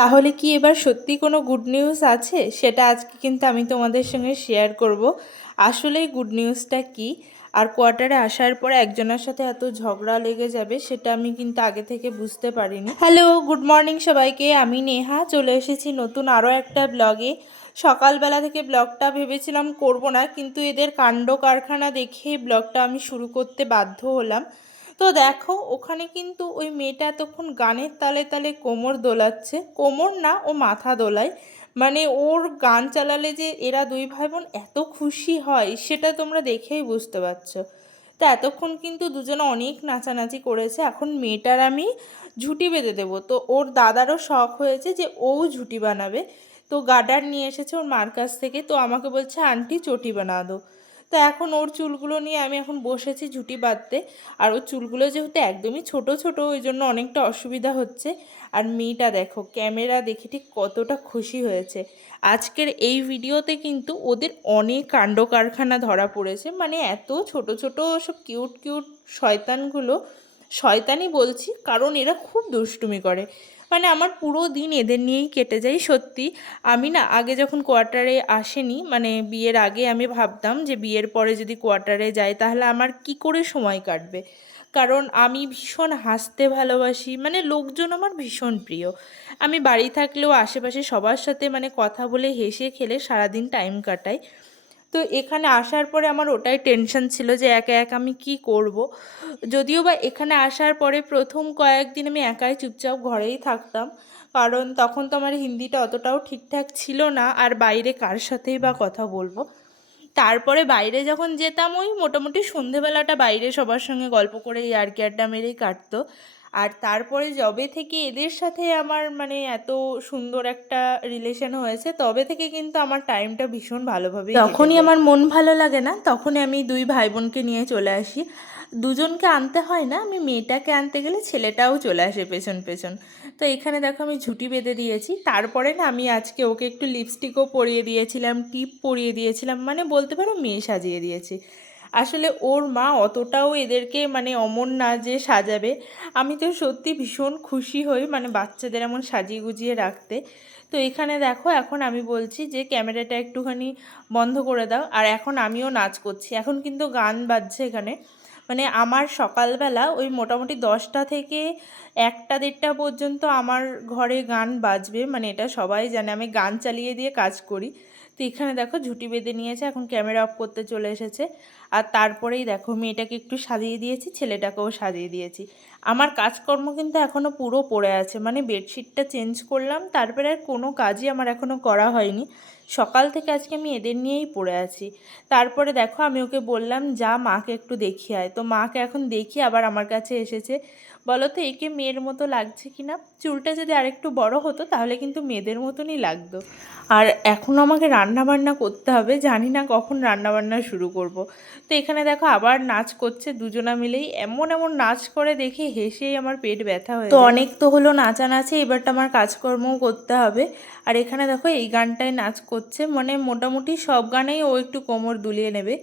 তাহলে কি এবার সত্যি কোনো গুড নিউজ আছে? সেটা আজকে কিন্তু আমি তোমাদের সঙ্গে শেয়ার করব। আসলেই গুড নিউজটা কি? আর কোয়ার্টারে আসার পর একজনের সাথে এত ঝগড়া লেগে যাবে, সেটা আমি কিন্তু আগে থেকে বুঝতে পারিনি। হ্যালো গুড মর্নিং সবাইকে, আমি নেহা, চলে এসেছি নতুন আরও একটা ব্লগে সকালবেলা থেকে ব্লগটা ভেবেছিলাম করব না, কিন্তু এদের কাণ্ড কারখানা দেখে ব্লগটা আমি শুরু করতে বাধ্য হলাম। তো দেখো, ওখানে কিন্তু ওই মেয়েটা এতক্ষণ গানের তালে তালে কোমর দোলাচ্ছে। কোমর না, ও মাথা দোলায়। মানে ওর গান চালালে যে এরা দুই ভাই বোন এত খুশি হয়, সেটা তোমরা দেখেই বুঝতে পারছ। তো এতক্ষণ কিন্তু দুজনে অনেক নাচানাচি করেছে। এখন মেয়েটার আমি ঝুটি বেঁধে দেবো। তো ওর দাদারও শখ হয়েছে যে ও ঝুটি বানাবে। তো গার্ডার নিয়ে এসেছে ওর মার কাছ থেকে। তো আমাকে বলছে, আন্টি, চটি বানা দো তো এখন ওর চুলগুলো নিয়ে আমি এখন বসেছি ঝুটি বাঁধতে। আর ওর চুলগুলো যেহেতু একদমই ছোট ছোট, ওই জন্য অনেকটা অসুবিধা হচ্ছে। আর মেয়েটা দেখো, ক্যামেরা দেখে ঠিক কতটা খুশি হয়েছে। আজকের এই ভিডিওতে কিন্তু ওদের অনেক কাণ্ড কারখানা ধরা পড়েছে। মানে এত ছোট ছোট সব কিউট কিউট শয়তানগুলো, শয়তানই বলছি, কারণ এরা খুব দুষ্টুমি করে। মানে আমার পুরো দিন এদের নিয়েই কেটে যায়, সত্যি। আমি না আগে যখন কোয়ার্টারে আসেনি মানে বিয়ের আগে আমি ভাবতাম যে বিয়ের পরে যদি কোয়ার্টারে যাই তাহলে আমার কি করে সময় কাটবে? কারণ আমি ভীষণ হাসতে ভালোবাসি মানে লোকজন আমার ভীষণ প্রিয়। আমি বাড়ি থাকলেও আশেপাশে সবার সাথে মানে কথা বলে হেসে খেলে সারাদিন টাইম কাটাই। তো এখানে আসার পরে আমার ওটাই টেনশন ছিল যে একা একা আমি কি করব। যদিও বা এখানে আসার পরে প্রথম কয়েকদিন আমি একাই চুপচাপ ঘরেই থাকতাম, কারণ তখন তো আমার হিন্দিটা অতটাও ঠিকঠাক ছিল না, আর বাইরে কার সাথেই বা কথা বলব তারপরে বাইরে যখন যেতাম, ওই মোটামুটি সন্ধেবেলাটা বাইরে সবার সঙ্গে গল্প করে আর কি আড্ডা মেরেই কাটতো আর তারপরে যবে থেকে এদের সাথে আমার মানে এত সুন্দর একটা রিলেশন হয়েছে তবে থেকে কিন্তু আমার টাইমটা ভীষণ ভালোভাবে যখনই আমার মন ভালো লাগে না তখনই আমি দুই ভাই বোনকে নিয়ে চলে আসি। দুজনকে আনতে হয় না আমি মেয়েটাকে আনতে গেলে ছেলেটাও চলে আসে পেছন পেছন। তো এখানে দেখো আমি ঝুটি বেঁধে দিয়েছি। তারপরে না আমি আজকে ওকে একটু লিপস্টিকও পরিয়ে দিয়েছিলাম টিপ পরিয়ে দিয়েছিলাম মানে বলতে পারো মেয়ে সাজিয়ে দিয়েছি। আসলে ওর মা অতটাও এদেরকে মানে অমন না যে সাজাবে। আমি তো সত্যি ভীষণ খুশি হই মানে বাচ্চাদের এমন সাজিয়ে গুজিয়ে রাখতে। তো এখানে দেখো, এখন আমি বলছি যে ক্যামেরাটা একটুখানি বন্ধ করে দাও। আর এখন আমিও নাচ করছি। এখন কিন্তু গান বাজছে এখানে। মানে আমার সকালবেলা ওই মোটামুটি দশটা থেকে একটা দেড়টা পর্যন্ত আমার ঘরে গান বাজবে। মানে এটা সবাই জানে। আমি গান চালিয়ে দিয়ে কাজ করি। তো এখানে দেখো ঝুটি বেঁধে নিয়েছে, এখন ক্যামেরা অফ করতে চলে এসেছে। আর তারপরেই দেখো মেয়েটাকে একটু সাজিয়ে দিয়েছি, ছেলেটাকেও সাজিয়ে দিয়েছি। আমার কাজকর্ম কিন্তু এখনও পুরো পড়ে আছে মানে বেডশিটটা চেঞ্জ করলাম, তারপরে আর কোনো কাজই আমার এখনও করা হয়নি। সকাল থেকে আজকে আমি এদের নিয়েই পড়ে আছি। তারপরে দেখো আমি ওকে বললাম, যা, মাকে একটু দেখিয়ে আয়। তো মাকে এখন দেখি, আবার আমার কাছে এসেছে। বলো তো একে মেয়ের মতো লাগছে কি না চুলটা যদি আরেকটু বড় হতো তাহলে কিন্তু মেয়েদের মতনই লাগতো। আর এখন আমাকে রান্না বান্না করতে হবে জানি না কখন রান্না বান্না শুরু করব। তো এখানে দেখো আবার নাচ করছে দুজনা মিলেই। এমন এমন নাচ করে দেখে হেসেই আমার পেট ব্যথা হয়ে তো অনেক তো হলো নাচানাচি এবারটা আমার কাজকর্মও করতে হবে। আর এখানে দেখো এই গানটায় নাচ করছে। মানে মোটামুটি সব গানেই ও একটু কোমর দুলিয়ে নেবে।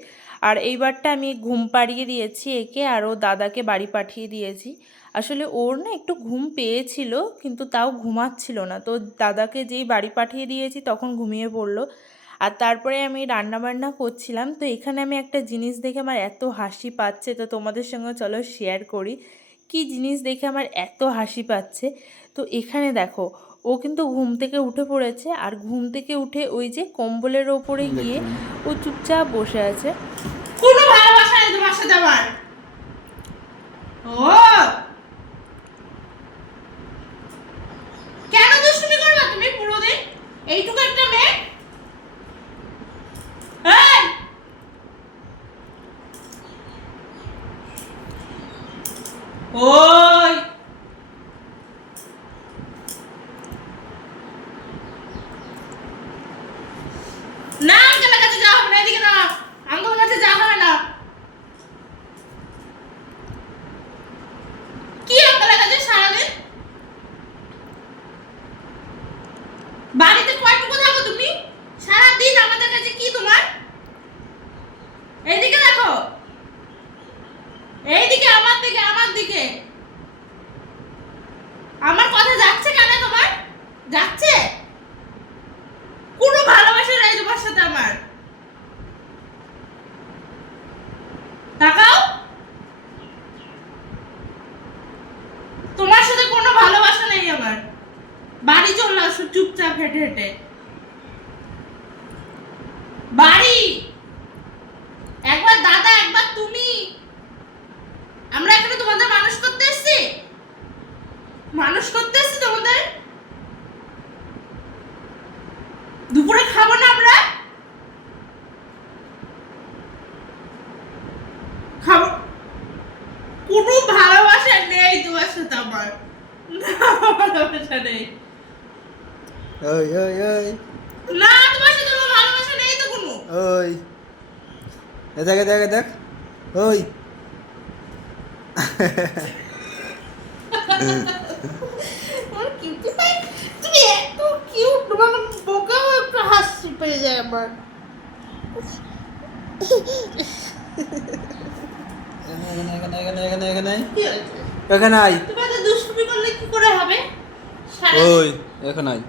আর এইবারটা আমি ঘুম পাড়িয়ে দিয়েছি একে, আর ও দাদাকে বাড়ি পাঠিয়ে দিয়েছি। আসলে ওর না একটু ঘুম পেয়েছিল, কিন্তু তাও ঘুমাচ্ছিল না। তো দাদাকে যেই বাড়ি পাঠিয়ে দিয়েছি তখন ঘুমিয়ে পড়ল। আর তারপরে আমি রান্না বান্না করছিলাম। তো এখানে আমি একটা জিনিস দেখে আমার এত হাসি পাচ্ছে। তো তোমাদের সঙ্গে চলো শেয়ার করি। কি জিনিস দেখে আমার এত হাসি পাচ্ছে? তো এখানে দেখো ও কিন্তু ঘুম থেকে উঠে পড়েছে আর ঘুম থেকে উঠে ওই যে কম্বলের ওপরে গিয়ে ও চুপচাপ বসে আছে। কোনো ভালোবাসা নেই তোমার সাথে আমার। ও! কেন দুষ্টুমি করবে তুমি পুরো দিন এইটুকু একটা মেয়ে? এই! এইদিকে দেখো। এইদিকে, আমার দিকে আমার দিকে। আমার কথা যাচ্ছে কেন তোমার? যাচ্ছে? কোনো ভালোবাসা নাই তোমার সাথে আমার। তাকাও। তোমার সাথে কোনো ভালোবাসা নেই আমার। বাড়ি চলে আসো, চুপচাপ হেঁটে হেঁটে। কোনো ভালোবাসা নেই তোমার সাথে আমার। ভালোবাসা নেই। ওই ওই ওই। না তোমার সাথে আমার ভালোবাসা নেই তো কোনো। ওই। দেখ দেখ দেখ। ওই। তুমি এত কিউট তোমার একটা হাসি পেয়ে যায় আমার। এখানে এখানে এখানে এখানে এখানে এখানে আই দুষ্টুমি করলে কি করে হবে ওই এখানে আই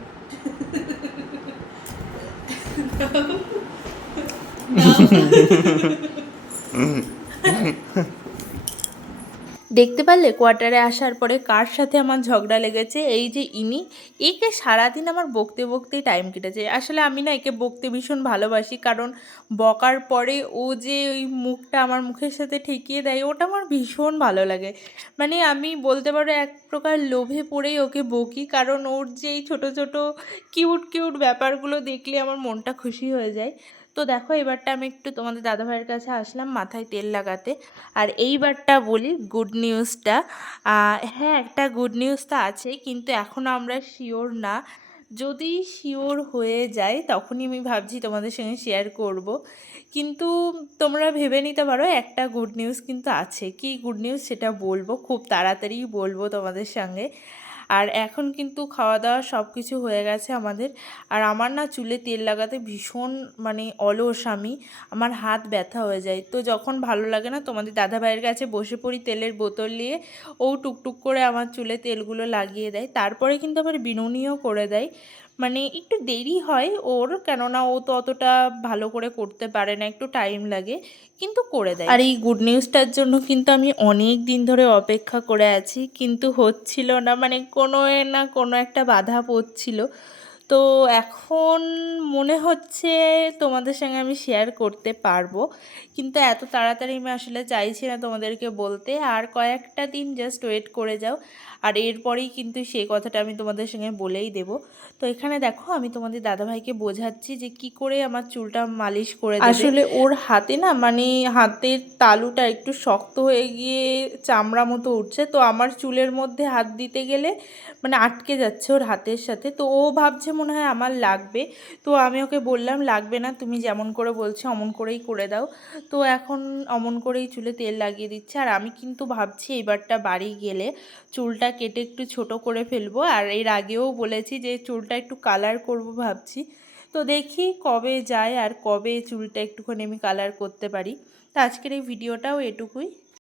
দেখতে পারলে কোয়ার্টারে আসার পরে কার সাথে আমার ঝগড়া লেগেছে? এই যে ইনি, একে সারাদিন আমার বকতে বকতেই টাইম কেটেছে। আসলে আমি না একে বকতে ভীষণ ভালোবাসি, কারণ বকার পরে ও যে ওই মুখটা আমার মুখের সাথে ঠেকিয়ে দেয়, ওটা আমার ভীষণ ভালো লাগে। মানে আমি বলতে পারো এক প্রকার লোভে পড়েই ওকে বকি, কারণ ওর যে এই ছোটো ছোটো কিউট কিউট ব্যাপারগুলো দেখলে আমার মনটা খুশি হয়ে যায়। তো দেখো, এবারটা আমি একটু তোমাদের দাদাভাইয়ের কাছে আসলাম মাথায় তেল লাগাতে। আর এইবারটা বলি গুড নিউজটা হ্যাঁ একটা গুড নিউজ তো আছে কিন্তু এখনও আমরা শিওর না। যদি শিওর হয়ে যায়, তখনই আমি ভাবছি তোমাদের সঙ্গে শেয়ার করব। কিন্তু তোমরা ভেবে নিতে পারো, একটা গুড নিউজ কিন্তু আছে। কি গুড নিউজ সেটা বলব, খুব তাড়াতাড়ি বলব তোমাদের সঙ্গে। আর এখন কিন্তু খাওয়া দাওয়া সব কিছু হয়ে গেছে আমাদের। আর আমার না চুলে তেল লাগাতে ভীষণ মানে অলস আমি। আমার হাত ব্যথা হয়ে যায়। তো যখন ভালো লাগে না, তোমাদের দাদা ভাইয়ের কাছে বসে পড়ি তেলের বোতল নিয়ে। ও টুকটুক করে আমার চুলে তেলগুলো লাগিয়ে দেয়। তারপরে কিন্তু আবার বিনুনিও করে দেয়। মানে একটু দেরি হয় ওর, কেননা ও তো অতটা ভালো করে করতে পারে না, একটু টাইম লাগে, কিন্তু করে দেয়। আর এই গুড নিউজটার জন্য কিন্তু আমি অনেক দিন ধরে অপেক্ষা করে আছি, কিন্তু হচ্ছিল না মানে কোনো না কোনো একটা বাধা পড়ছিল। তো এখন মনে হচ্ছে তোমাদের সঙ্গে আমি শেয়ার করতে পারব, কিন্তু এত তাড়াতাড়ি আমি আসলে চাইছি না তোমাদেরকে বলতে। আর কয়েকটা দিন জাস্ট ওয়েট করে যাও। আর এরপরেই কিন্তু সেই কথাটা আমি তোমাদের সঙ্গে বলেই দেব। তো এখানে দেখো, আমি তোমাদের দাদাভাইকে বোঝাচ্ছি যে কি করে আমার চুলটা মালিশ করে আসলে ওর হাতে না মানে হাতের তালুটা একটু শক্ত হয়ে গিয়ে চামড়া মতো উঠছে, তো আমার চুলের মধ্যে হাত দিতে গেলে মানে আটকে যাচ্ছে ওর হাতের সাথে। তো ও ভাবছে মনে হয় আমার লাগবে। তো আমি ওকে বললাম, লাগবে না, তুমি যেমন করে বলছো অমন করেই করে দাও। তো এখন অমন করেই চুলে তেল লাগিয়ে দিচ্ছে। আর আমি কিন্তু ভাবছি এবারটা বাড়ি গেলে চুলটা কেটে একটু ছোট করে ফেলব। আর এর আগেও বলেছি যে চুলটা একটু কালার করব ভাবছি। তো দেখি কবে যায় আর কবে চুলটা একটুখানি আমি কালার করতে পারি। তো আজকের এই ভিডিওটাও এটুকুই।